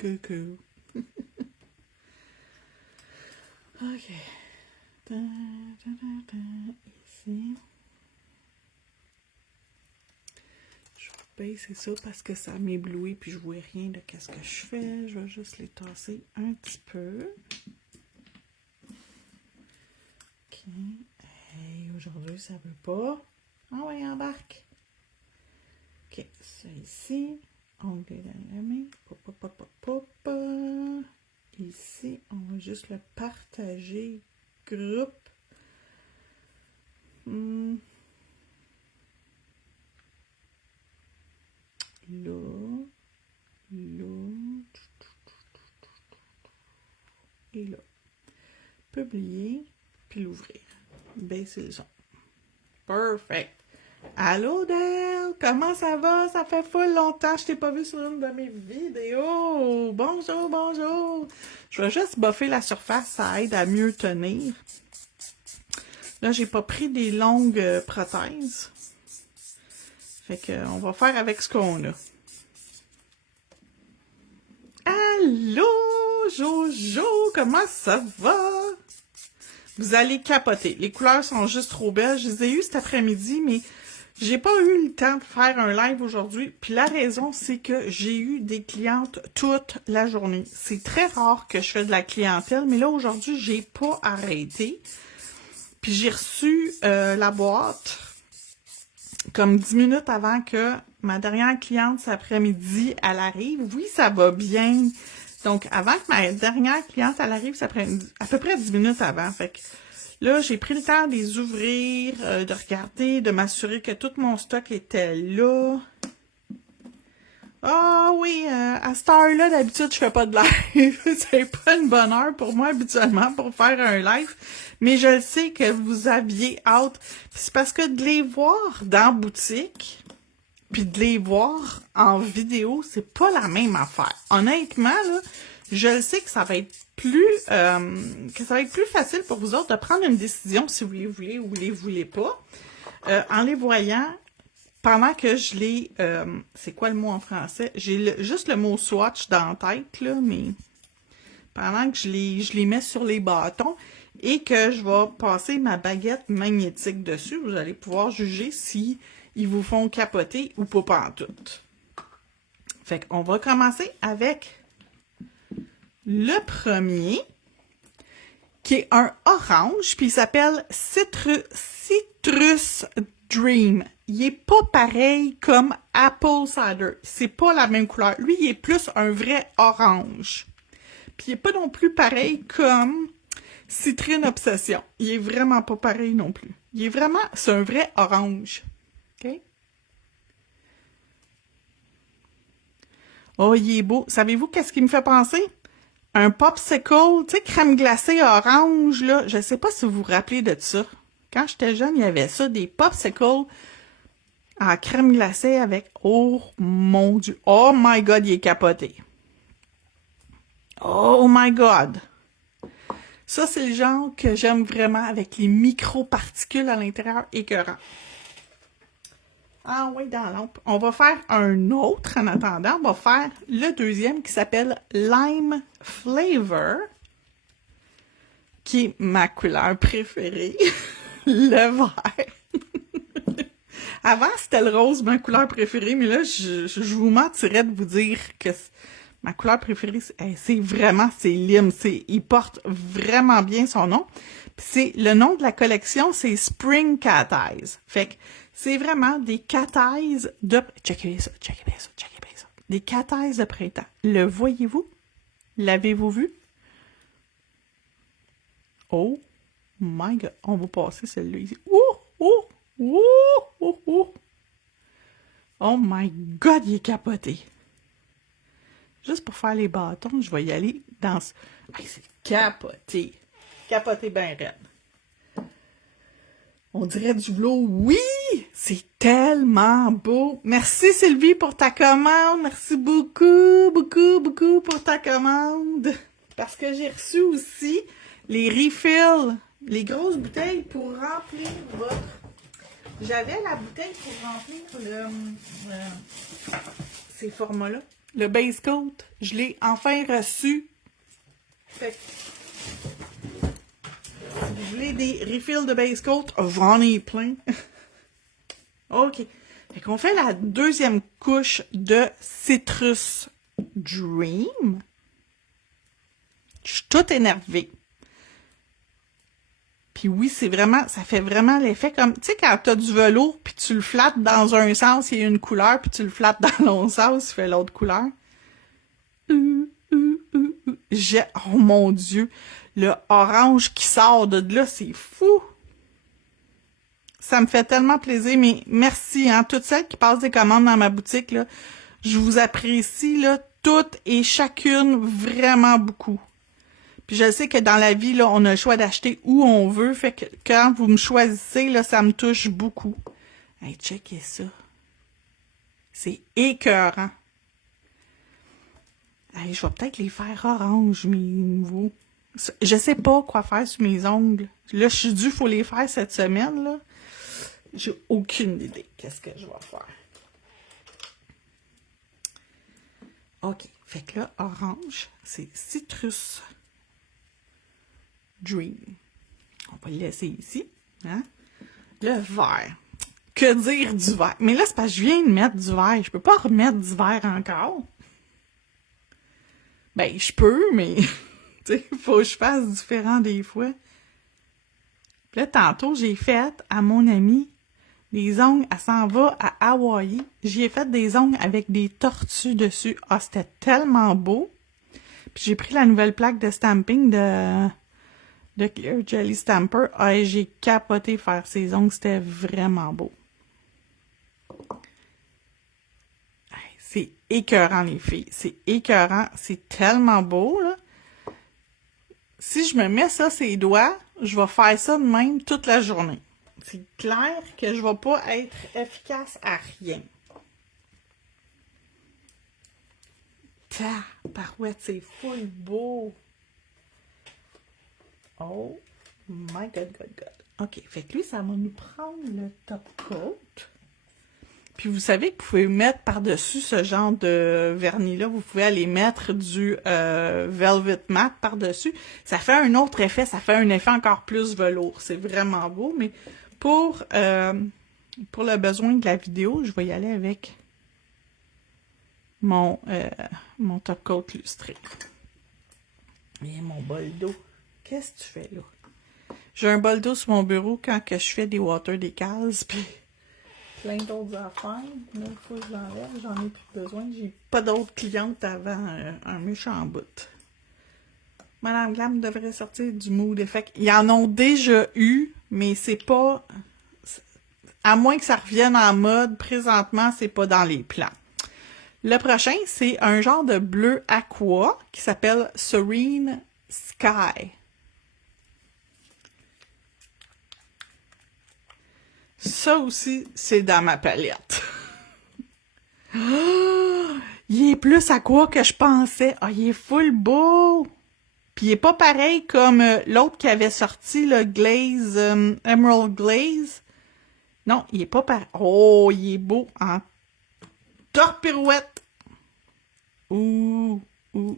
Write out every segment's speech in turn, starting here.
Coucou. Ok. Ici. Je vais baisser ça parce que ça m'éblouit puis je vois rien de qu'est-ce que je fais. Je vais juste les tasser un petit peu. Ok. Hey, aujourd'hui, ça veut pas. Ah ouais, embarque. Ok, ça ici. Onglet dans la main. Pop, pop, pop, pop, pop. Ici, on va juste le partager. Groupe. Là. Et là. Publier. Puis l'ouvrir. Baisser le son. Perfect. Allô, Del! Comment ça va? Ça fait full longtemps que je t'ai pas vu sur une de mes vidéos. Bonjour, bonjour. Je vais juste buffer la surface, ça aide à mieux tenir. Là, j'ai pas pris des longues prothèses. Fait que on va faire avec ce qu'on a. Allô, Jojo! Comment ça va? Vous allez capoter. Les couleurs sont juste trop belles. Je les ai eues cet après-midi, mais j'ai pas eu le temps de faire un live aujourd'hui. Puis la raison, c'est que j'ai eu des clientes toute la journée. C'est très rare que je fais de la clientèle, mais là, aujourd'hui, j'ai pas arrêté. Puis j'ai reçu la boîte comme 10 minutes avant que ma dernière cliente cet après-midi, elle arrive. Oui, ça va bien. Donc, avant que ma dernière cliente, elle arrive, ça prend à peu près 10 minutes avant. Fait que là, j'ai pris le temps de les ouvrir, de regarder, de m'assurer que tout mon stock était là. Ah oui, à cette heure-là, d'habitude, je fais pas de live. C'est pas une bonne heure pour moi, habituellement, pour faire un live. Mais je le sais que vous aviez hâte. Puis c'est parce que de les voir dans la boutique, puis de les voir en vidéo, c'est pas la même affaire. Honnêtement, là, je le sais que ça va être plus facile pour vous autres de prendre une décision si vous les voulez ou vous les voulez pas. En les voyant, pendant que je les... c'est quoi le mot en français? J'ai juste le mot swatch dans la tête, là, mais pendant que je les mets sur les bâtons et que je vais passer ma baguette magnétique dessus, vous allez pouvoir juger si ils vous font capoter ou pas pantoute. Fait qu'on va commencer avec le premier, qui est un orange, puis il s'appelle Citrus Dream. Il est pas pareil comme Apple Cider. C'est pas la même couleur. Lui, il est plus un vrai orange. Puis il est pas non plus pareil comme Citrine Obsession. Il est vraiment pas pareil non plus. Il est vraiment... C'est un vrai orange. OK? Oh, il est beau. Savez-vous qu'est-ce qui me fait penser? Un popsicle, tu sais, crème glacée orange, là. Je sais pas si vous vous rappelez de ça. Quand j'étais jeune, il y avait ça, des popsicles en crème glacée avec... Oh, mon Dieu. Oh my God, il est capoté. Oh my God. Ça, c'est le genre que j'aime vraiment avec les micro-particules à l'intérieur écœurant. Ah oui, dans l'ombre. On va faire un autre en attendant. On va faire le deuxième qui s'appelle Lime Flavor, qui est ma couleur préférée, le vert. Avant, c'était le rose, ma couleur préférée, mais là, je vous mentirais de vous dire que ma couleur préférée, c'est lime. Il porte vraiment bien son nom. Puis le nom de la collection, c'est Spring Cat Eyes. Fait que c'est vraiment des cat eyes de... Checkez ça. Des cat eyes de printemps. Le voyez-vous? L'avez-vous vu? Oh my God. On va passer celui-là ici. Oh my God, il est capoté. Juste pour faire les bâtons, je vais y aller dans ce... Hey, c'est capoté. Capoté ben raide. On dirait du velours. Oui! C'est tellement beau. Merci Sylvie pour ta commande. Merci beaucoup pour ta commande. Parce que j'ai reçu aussi les refills, les grosses bouteilles pour remplir votre... J'avais la bouteille pour remplir ces formats-là. Le base coat, je l'ai enfin reçu. Fait que, si vous voulez des refills de base coat, j'en ai plein. OK. Fait qu'on fait la deuxième couche de Citrus Dream. Je suis toute énervée. Puis oui, c'est vraiment, ça fait vraiment l'effet comme, tu sais, quand t'as du velours, puis tu le flattes dans un sens, il y a une couleur, puis tu le flattes dans l'autre sens, il fait l'autre couleur. Oh mon Dieu, le orange qui sort de là, c'est fou! Ça me fait tellement plaisir, mais merci, hein, toutes celles qui passent des commandes dans ma boutique, là, je vous apprécie, là, toutes et chacune vraiment beaucoup. Puis je sais que dans la vie, là, on a le choix d'acheter où on veut, fait que quand vous me choisissez, là, ça me touche beaucoup. Hey, checkez ça. C'est écœurant. Hey, je vais peut-être les faire orange, mes nouveaux. Je sais pas quoi faire sur mes ongles. Là, je suis due, faut les faire cette semaine, là. J'ai aucune idée qu'est-ce que je vais faire. OK. Fait que là, orange, c'est Citrus Dream. On va le laisser ici. Hein? Le vert. Que dire du vert? Mais là, c'est parce que je viens de mettre du vert. Je peux pas remettre du vert encore. Ben, je peux, mais tu sais, faut que je fasse différent des fois. Puis là, tantôt, j'ai fait à mon amie des ongles. Elle s'en va à Hawaï. J'y ai fait des ongles avec des tortues dessus. Ah, c'était tellement beau. Puis j'ai pris la nouvelle plaque de stamping de Clear Jelly Stamper. Ah, et j'ai capoté faire ses ongles. C'était vraiment beau. C'est écœurant, les filles. C'est écœurant. C'est tellement beau, là. Si je me mets ça sur les doigts, je vais faire ça de même toute la journée. C'est clair que je vais pas être efficace à rien. Tabarouette, c'est full beau. Oh my God. OK, fait que lui, ça va nous prendre le top coat. Puis vous savez que vous pouvez mettre par-dessus ce genre de vernis-là, vous pouvez aller mettre du Velvet Matte par-dessus. Ça fait un autre effet, ça fait un effet encore plus velours. C'est vraiment beau, mais pour le besoin de la vidéo, je vais y aller avec mon top coat lustré. Et mon bol d'eau. Qu'est-ce que tu fais là? J'ai un bol d'eau sur mon bureau quand que je fais des water decals, puis plein d'autres affaires. Là, il faut que je l'enlève. J'en ai plus besoin. J'ai pas d'autres clientes avant un méchant bout. Madame Glam devrait sortir du mood effect. Ils en ont déjà eu, mais c'est pas... À moins que ça revienne en mode, présentement, c'est pas dans les plans. Le prochain, c'est un genre de bleu aqua qui s'appelle Serene Sky. Ça aussi, c'est dans ma palette. Oh, il est plus aqua que je pensais. Ah, il est full beau! Puis il est pas pareil comme l'autre qui avait sorti, le Glaze, Emerald Glaze. Non, il est pas pareil. Oh, il est beau en torpirouette. Ouh. Wow.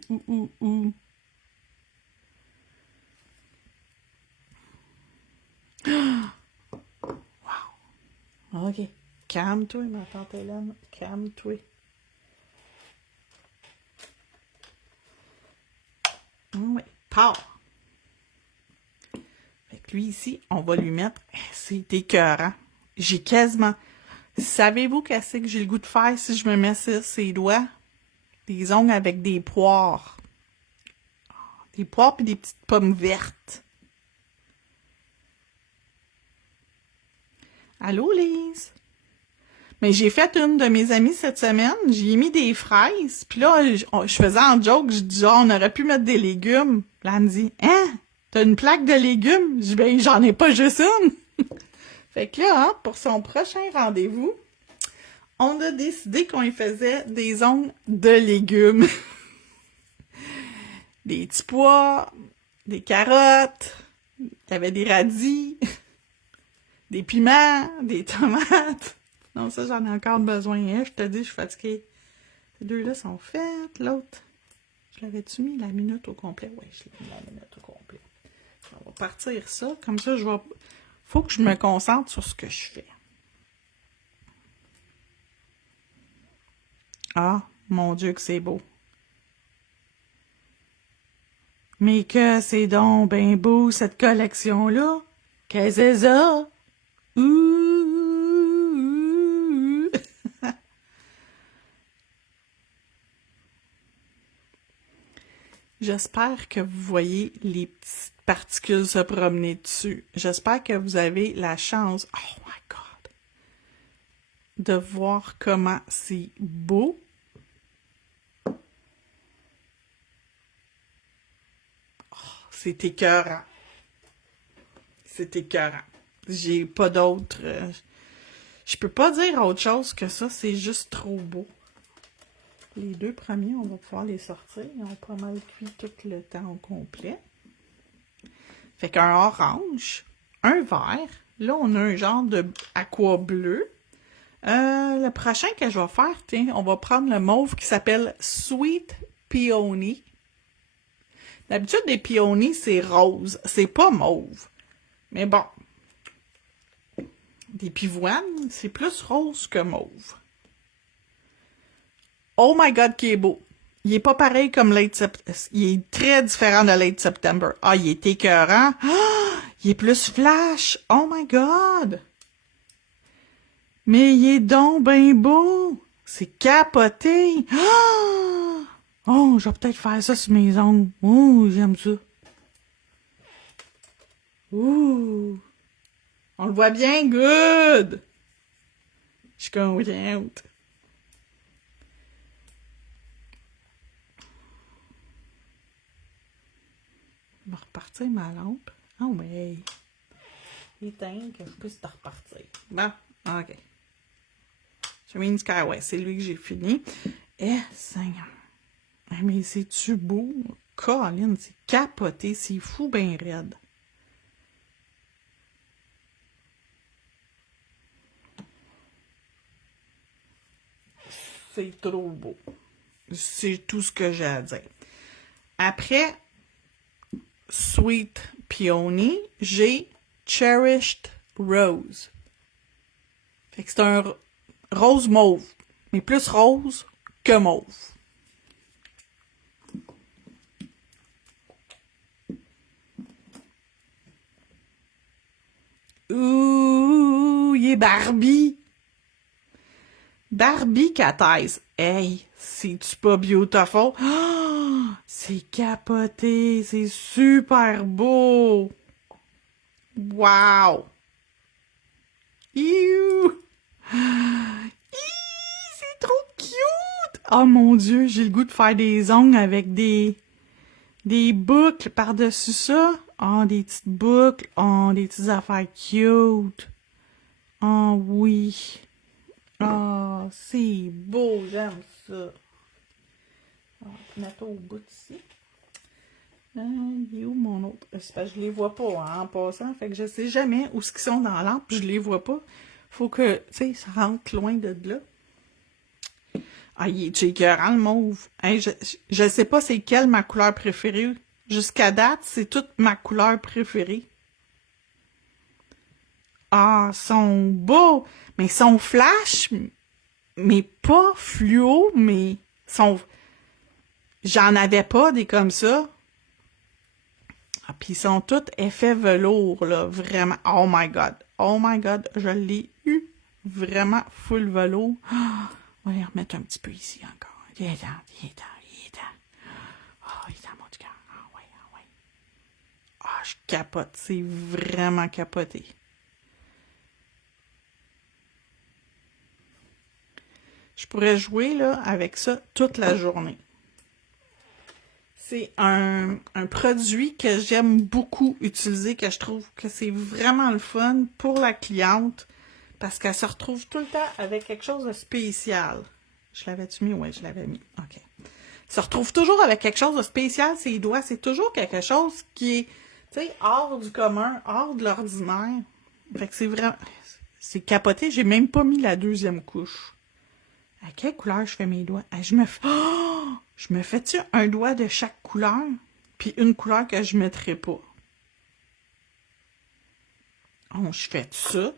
OK. Calme-toi, ma tante Hélène. Calme-toi. Oui. Part. Fait que lui ici, on va lui mettre... C'est écœurant. J'ai quasiment... Savez-vous qu'est-ce que j'ai le goût de faire si je me mets ça, ses doigts? Des ongles avec des poires. Des poires puis des petites pommes vertes. Allô, Lise? Mais j'ai fait une de mes amies cette semaine. J'y ai mis des fraises. Puis là, je faisais en joke, je dis, on aurait pu mettre des légumes. Là, elle me dit, hein? T'as une plaque de légumes? Je dis, ben, j'en ai pas juste une. Fait que là, hein, pour son prochain rendez-vous, on a décidé qu'on y faisait des ongles de légumes. Des petits pois, des carottes, il y avait des radis, des piments, des tomates. Non, ça, j'en ai encore besoin. Hein? Je te dis, je suis fatiguée. Ces deux-là sont faites. L'autre, je l'avais-tu mis la minute au complet? Oui, je l'ai mis la minute au complet. On va partir ça. Comme ça, je vais... Faut que je me concentre sur ce que je fais. Ah, mon Dieu que c'est beau. Mais que c'est donc ben beau, cette collection-là. Qu'est-ce que c'est ça? Ouh! J'espère que vous voyez les petites particules se promener dessus. J'espère que vous avez la chance, oh my God, de voir comment c'est beau. C'est écœurant. C'est écœurant. J'ai pas d'autre... je peux pas dire autre chose que ça. C'est juste trop beau. Les deux premiers, on va pouvoir les sortir. Ils ont pas mal cuit tout le temps au complet. Fait qu'un orange, un vert. Là, on a un genre de aqua bleu. Le prochain que je vais faire, tiens, on va prendre le mauve qui s'appelle Sweet Peony. D'habitude, des peonies, c'est rose. C'est pas mauve. Mais bon. Des pivoines, c'est plus rose que mauve. Oh my God, qui est beau. Il est pas pareil comme Late September. Il est très différent de Late September. Ah, il est écœurant. Ah, il est plus flash. Oh my God. Mais il est donc ben beau. C'est capoté. Ah! Oh, je vais peut-être faire ça sur mes ongles. Oh, j'aime ça. Ouh. On le voit bien, good. Je suis contente. Je vais repartir ma lampe. Oh, mais... Éteins que je puisse te repartir. Bon, OK. Shimmy Sky, ouais, c'est lui que j'ai fini. Eh, Seigneur. Mais c'est-tu beau? Colin, c'est capoté. C'est fou ben raide. C'est trop beau. C'est tout ce que j'ai à dire. Après Sweet Peony, j'ai Cherished Rose. Fait que c'est un rose mauve. Mais plus rose que mauve. Ouh, il est Barbie. Barbie Cataise. Hey, c'est-tu pas beautiful? Oh, c'est capoté, c'est super beau. Wow. Iouh. C'est trop cute. Oh mon Dieu, j'ai le goût de faire des ongles avec des boucles par-dessus ça. Oh, des petites boucles. Oh, des petites affaires cute. Oh oui. Oh, c'est beau, j'aime ça. On va mettre au bout ici. Il est où mon autre? C'est parce que je les vois pas hein, en passant. Fait que je sais jamais où ils sont dans l'ample. Je les vois pas. Faut que, tu sais, ça rentre loin de là. Ah, il est écœurant, le mauve. Hein, je sais pas c'est quelle ma couleur préférée. Jusqu'à date, c'est toute ma couleur préférée. Ah, ils sont beaux. Mais ils sont flash, mais pas fluo, mais sont... J'en avais pas des comme ça. Ah, puis ils sont tous effets velours, là, vraiment. Oh my God. Oh my God, je l'ai eu. Vraiment full velours. Ah, on va les remettre un petit peu ici encore. Il est dans, il est dans, il est dans. Oh, il est dans mon cœur. Ah ouais, ah ouais. Ah, je capote. C'est vraiment capoté. Je pourrais jouer là, avec ça toute la journée. C'est un produit que j'aime beaucoup utiliser, que je trouve que c'est vraiment le fun pour la cliente, parce qu'elle se retrouve tout le temps avec quelque chose de spécial. Je l'avais-tu mis? Oui, je l'avais mis. OK. Elle se retrouve toujours avec quelque chose de spécial, ses doigts. C'est toujours quelque chose qui est, tu sais, hors du commun, hors de l'ordinaire. Fait que c'est vraiment... C'est capoté. J'ai même pas mis la deuxième couche. À quelle couleur je fais mes doigts? Je me fais-tu un doigt de chaque couleur? Puis une couleur que je mettrai pas. Oh, je fais ça.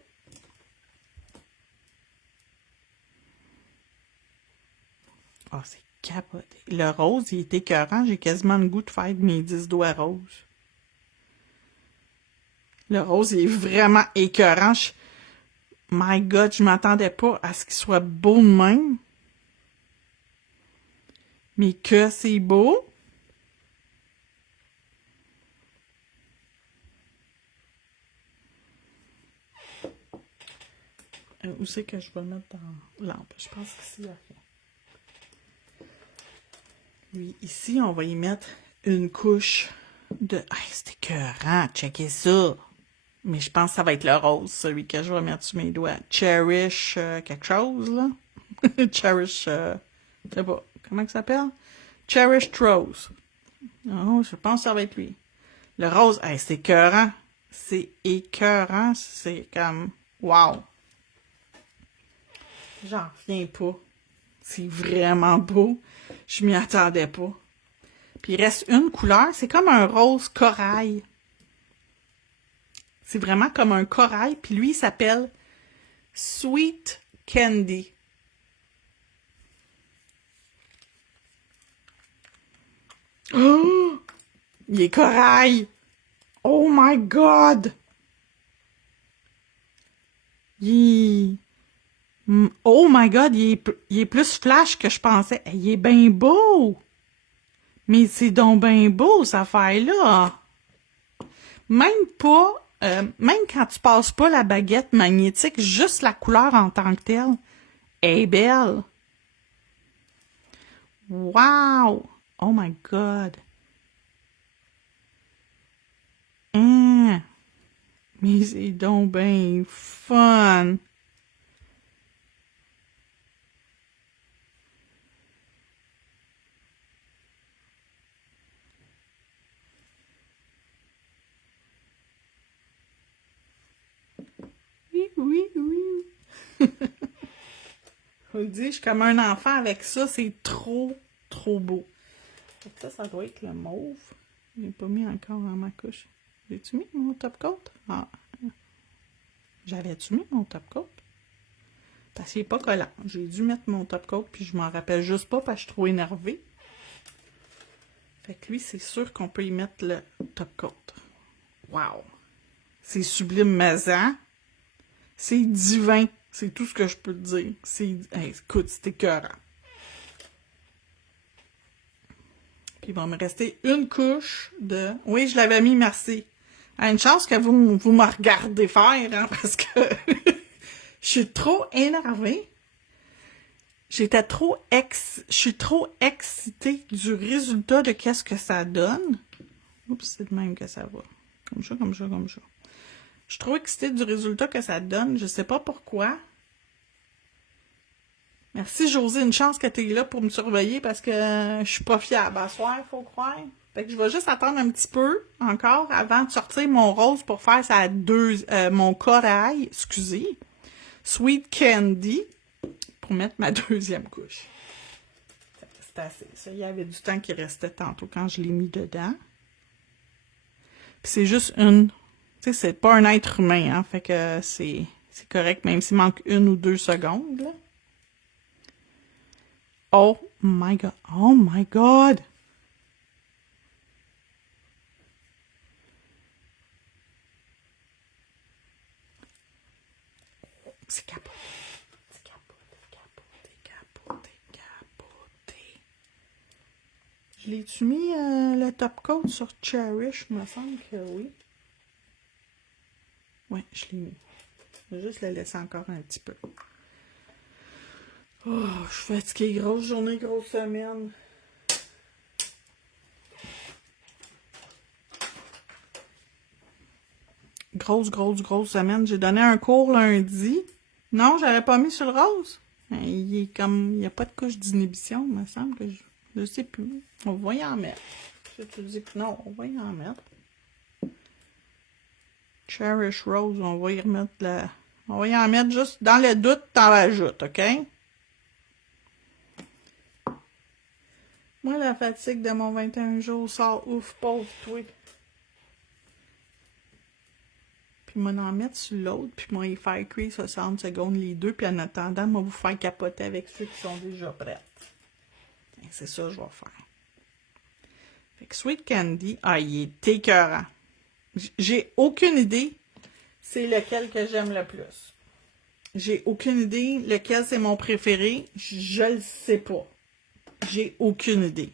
Oh, c'est capoté. Le rose, il est écœurant. J'ai quasiment le goût de faire mes 10 doigts roses. Le rose, il est vraiment écœurant. My God, je m'attendais pas à ce qu'il soit beau de même. Mais que c'est beau. Où c'est que je vais le mettre dans la lampe? Je pense qu'ici, il y a rien. Lui, ici, on va y mettre une couche de... Hey, c'est écœurant, checkez ça! Mais je pense que ça va être le rose, celui que je vais mettre sur mes doigts. Cherish quelque chose, là. Cherish... je sais pas. Comment ça s'appelle? Cherish Rose. Oh, je pense que ça va être lui. Le rose, hey, c'est écœurant. C'est écœurant. C'est comme... Wow! J'en reviens pas. C'est vraiment beau. Je m'y attendais pas. Puis il reste une couleur. C'est comme un rose corail. C'est vraiment comme un corail. Puis lui, il s'appelle Sweet Candy. Oh! Il est corail! Oh my God! Oh my God, il est plus flash que je pensais. Il est bien beau! Mais c'est donc bien beau, cette affaire-là! Même pas, même quand tu passes pas la baguette magnétique, juste la couleur en tant que telle est belle. Wow! Oh my God! Hein? Mais c'est donc bien fun! Oui, oui, oui. Je vous le dis, je suis comme un enfant avec ça. C'est trop, trop beau. Ça doit être le mauve. Je l'ai pas mis encore dans ma couche. J'ai-tu mis mon top coat? Ah. J'avais-tu mis mon top coat? Parce qu'il n'est pas collant. J'ai dû mettre mon top coat, puis je m'en rappelle juste pas parce que je suis trop énervée. Fait que lui, c'est sûr qu'on peut y mettre le top coat. Wow! C'est sublime maison. C'est divin. C'est tout ce que je peux te dire. Hey, écoute, c'est écœurant. Puis il va me rester une couche de... Oui, je l'avais mis, merci. Une chance que vous me regardez faire, hein, parce que je suis trop énervée. Je suis trop excitée du résultat de qu'est-ce que ça donne. Oups, c'est de même que ça va. Comme ça, comme ça, comme ça. Je suis trop excitée du résultat que ça donne. Je sais pas pourquoi. Merci, Josée. Une chance que tu es là pour me surveiller parce que je suis pas fiable. À soir, faut croire. Fait que je vais juste attendre un petit peu encore avant de sortir mon rose pour faire mon corail, excusez, Sweet Candy, pour mettre ma deuxième couche. C'est assez. Ça, il y avait du temps qui restait tantôt quand je l'ai mis dedans. Puis c'est juste une... Tu sais, c'est pas un être humain, hein. Fait que c'est correct, même s'il manque 1 ou 2 secondes, là. Oh my God. Oh my God. C'est capoté. C'est capoté, capoté, capoté, capoté. Je l'ai-tu mis le top coat sur Cherish? Il me semble que oui. Ouais, je l'ai mis. Je vais juste le laisser encore un petit peu. Oh, je suis fatiguée. Grosse journée, grosse semaine. Grosse semaine. J'ai donné un cours lundi. Non, j'avais pas mis sur le rose. Il est comme... Il n'y a pas de couche d'inhibition, il me semble que je sais plus. On va y en mettre. Si tu dis que non, on va y en mettre. Cherish Rose, on va y remettre la... On va y en mettre juste dans le doute, t'en rajoutes, OK? Moi, la fatigue de mon 21 jours sort ouf, pauvre toi. Puis moi, en mettre sur l'autre, puis moi, y faire cuire 60 secondes les deux, puis en attendant, moi, vous faire capoter avec ceux qui sont déjà prêts. C'est ça que je vais faire. Fait que Sweet Candy, il est écœurant. J'ai aucune idée c'est lequel que j'aime le plus. J'ai aucune idée lequel c'est mon préféré. Je le sais pas. J'ai aucune idée.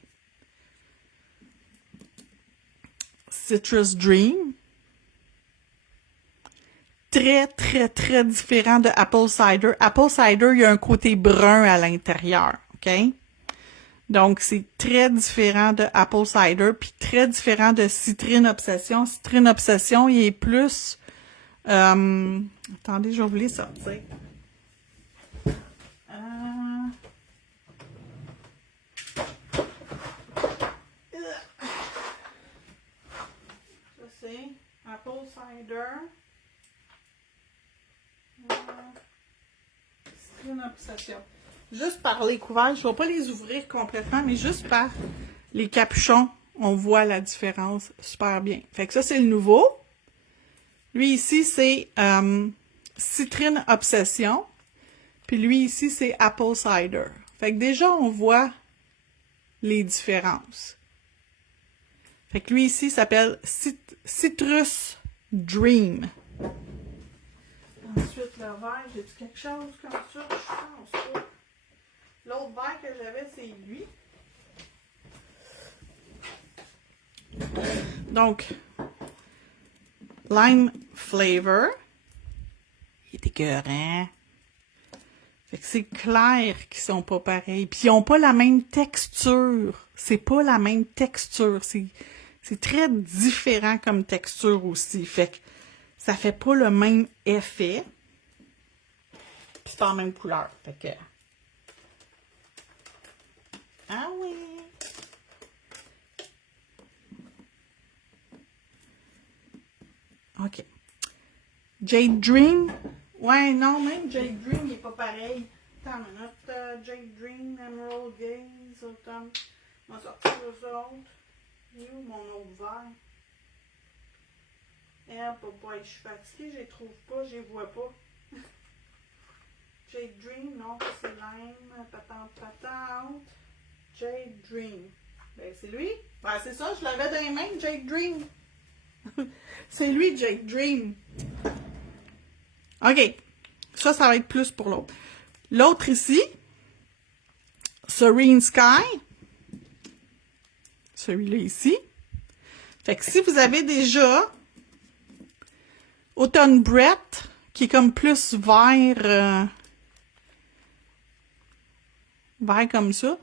Citrus Dream. Très, très, très différent de Apple Cider. Apple Cider, il y a un côté brun à l'intérieur, OK? Donc, c'est très différent de Apple Cider, puis très différent de Citrine Obsession. Citrine Obsession, il est plus... attendez, je vais vous les sortir. Ça, c'est Apple Cider. Citrine Obsession. Juste par les couverts, je ne vais pas les ouvrir complètement, mais juste par les capuchons, on voit la différence super bien. Fait que ça, c'est le nouveau. Lui ici, c'est Citrine Obsession. Puis lui ici, c'est Apple Cider. Fait que déjà, on voit les différences. Fait que lui ici s'appelle Citrus Dream. Ensuite, le verre, j'ai-tu quelque chose comme ça? Je pense pas. L'autre verre que j'avais, c'est lui. Donc, lime flavor. Il est écœurant. Fait que c'est clair qu'ils sont pas pareils. Puis ils ont pas la même texture. C'est pas la même texture. C'est très différent comme texture aussi. Fait que ça fait pas le même effet. Puis c'est pas la même couleur. Fait que... Ah oui! OK. Jade Dream. Ouais, non, même Jade Dream, il n'est pas pareil. Attends une minute. Jade Dream, Emerald Gaze, Autumn. On va sortir les autres. Il est où mon autre verre? Je suis fatiguée, je les trouve pas, je les vois pas. Jade Dream, non, c'est lime, patente. Jade Dream. Ben, c'est lui. Ben, c'est ça, je l'avais dans les mains, Jade Dream. C'est lui, Jade Dream. OK. Ça va être plus pour l'autre. L'autre ici, Serene Sky. Celui-là ici. Fait que si vous avez déjà Autumn Breath, qui est comme plus vert, vert comme ça.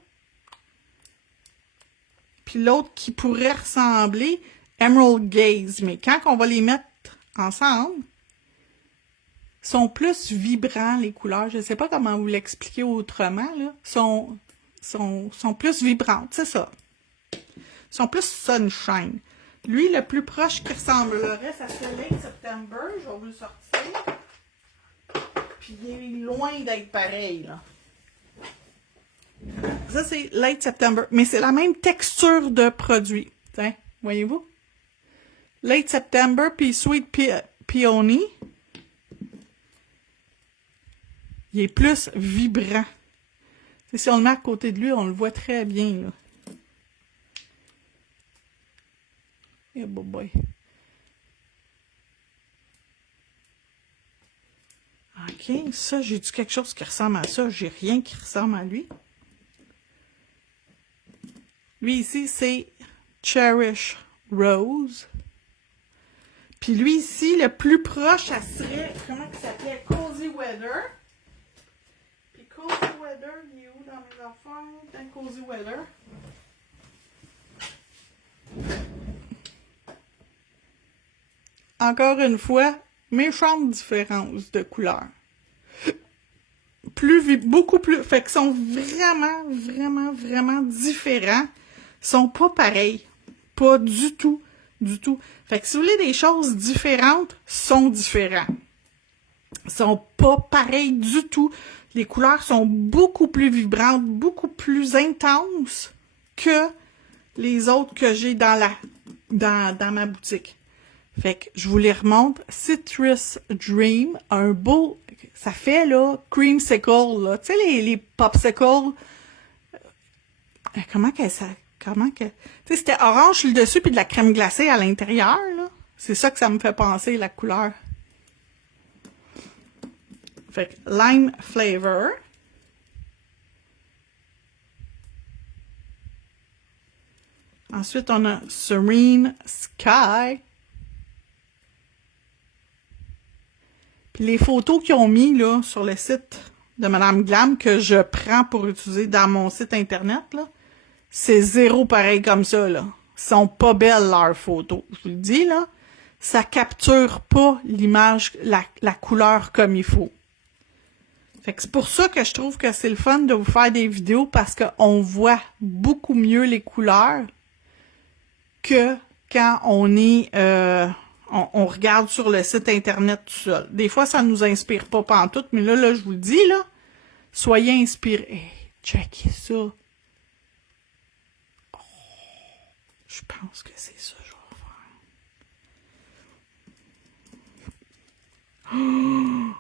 Puis l'autre qui pourrait ressembler Emerald Gaze. Mais quand on va les mettre ensemble, sont plus vibrants, les couleurs. Je ne sais pas comment vous l'expliquer autrement, là. Sont plus vibrantes, c'est ça. Sont plus sunshine. Lui, le plus proche qui ressemblerait, ça serait Late September. Je vais vous le sortir. Puis il est loin d'être pareil, là. Ça, c'est Late September. Mais c'est la même texture de produit. Tiens, voyez-vous? Late September puis Sweet Peony. Il est plus vibrant. Et si on le met à côté de lui, on le voit très bien, là. Eh, boy. OK, ça, j'ai-tu quelque chose qui ressemble à ça? J'ai rien qui ressemble à lui. Lui, ici, c'est Cherish Rose. Puis lui, ici, le plus proche, ça serait, comment il s'appelait? Cozy Weather. Puis Cozy Weather, il est où dans mes affaires? Dans Cozy Weather. Encore une fois, méchante différence de couleur. Beaucoup plus... Fait qu'ils sont vraiment différents. Ils sont pas pareils. Pas du tout. Du tout. Fait que si vous voulez des choses différentes, sont différents. Ils sont pas pareils du tout. Les couleurs sont beaucoup plus vibrantes, beaucoup plus intenses que les autres que j'ai dans ma boutique. Fait que je vous les remonte. Citrus Dream, un beau, ça fait là, creamsicle, là. Tu sais, les popsicles. Comment que, tu sais, c'était orange sur le dessus puis de la crème glacée à l'intérieur, là. C'est ça que ça me fait penser, la couleur. Fait que lime flavor. Ensuite, on a Serene Sky. Puis les photos qu'ils ont mis là sur le site de Madame Glam que je prends pour utiliser dans mon site internet, là, c'est zéro pareil comme ça, là. Ils sont pas belles, leurs photos. Je vous le dis, là. Ça capture pas l'image, la couleur comme il faut. Fait que c'est pour ça que je trouve que c'est le fun de vous faire des vidéos parce qu'on voit beaucoup mieux les couleurs que quand on est on regarde sur le site internet tout seul. Des fois, ça nous inspire pas pantoute, mais là, je vous le dis, là, soyez inspirés. Hey, checkez ça. Oh, je pense que c'est ça que je vais faire.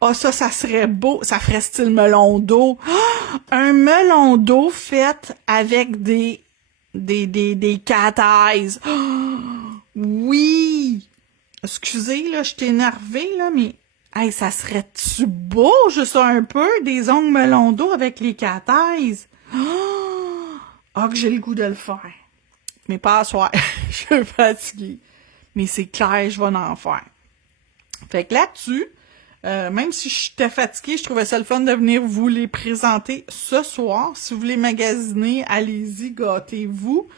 Oh, ça serait beau. Ça ferait style melon d'eau. Oh, un melon d'eau fait avec des cat eyes. Oh, oui! Excusez, là, je t'ai énervée, là, mais... Hey, ça serait-tu beau, juste un peu, des ongles melon d'eau avec les cat eyes? Oh, que j'ai le goût de le faire. Mais pas à soir. Je suis fatiguée. Mais c'est clair, je vais en faire. Fait que là-dessus, même si j'étais fatiguée, je trouvais ça le fun de venir vous les présenter ce soir. Si vous voulez magasiner, allez-y, gâtez-vous.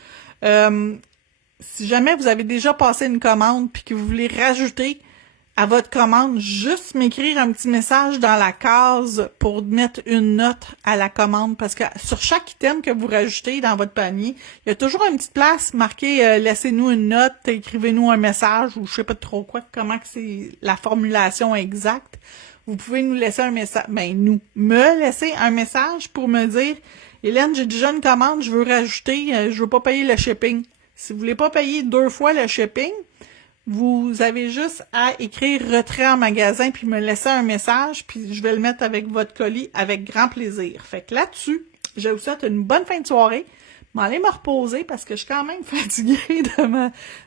Si jamais vous avez déjà passé une commande puis que vous voulez rajouter à votre commande, juste m'écrire un petit message dans la case pour mettre une note à la commande parce que sur chaque item que vous rajoutez dans votre panier, il y a toujours une petite place marquée laissez-nous une note, écrivez-nous un message ou je sais pas trop quoi, comment que c'est la formulation exacte. Vous pouvez nous laisser un message, me laisser un message pour me dire Hélène, j'ai déjà une commande, je veux rajouter, je veux pas payer le shipping. Si vous voulez pas payer 2 fois le shipping, vous avez juste à écrire retrait en magasin puis me laisser un message puis je vais le mettre avec votre colis avec grand plaisir. Fait que là-dessus, je vous souhaite une bonne fin de soirée. Je vais aller me reposer parce que je suis quand même fatiguée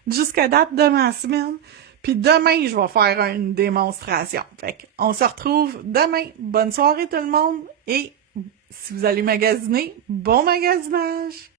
jusqu'à date de ma semaine. Puis demain, je vais faire une démonstration. Fait qu'on se retrouve demain. Bonne soirée tout le monde et si vous allez magasiner, bon magasinage!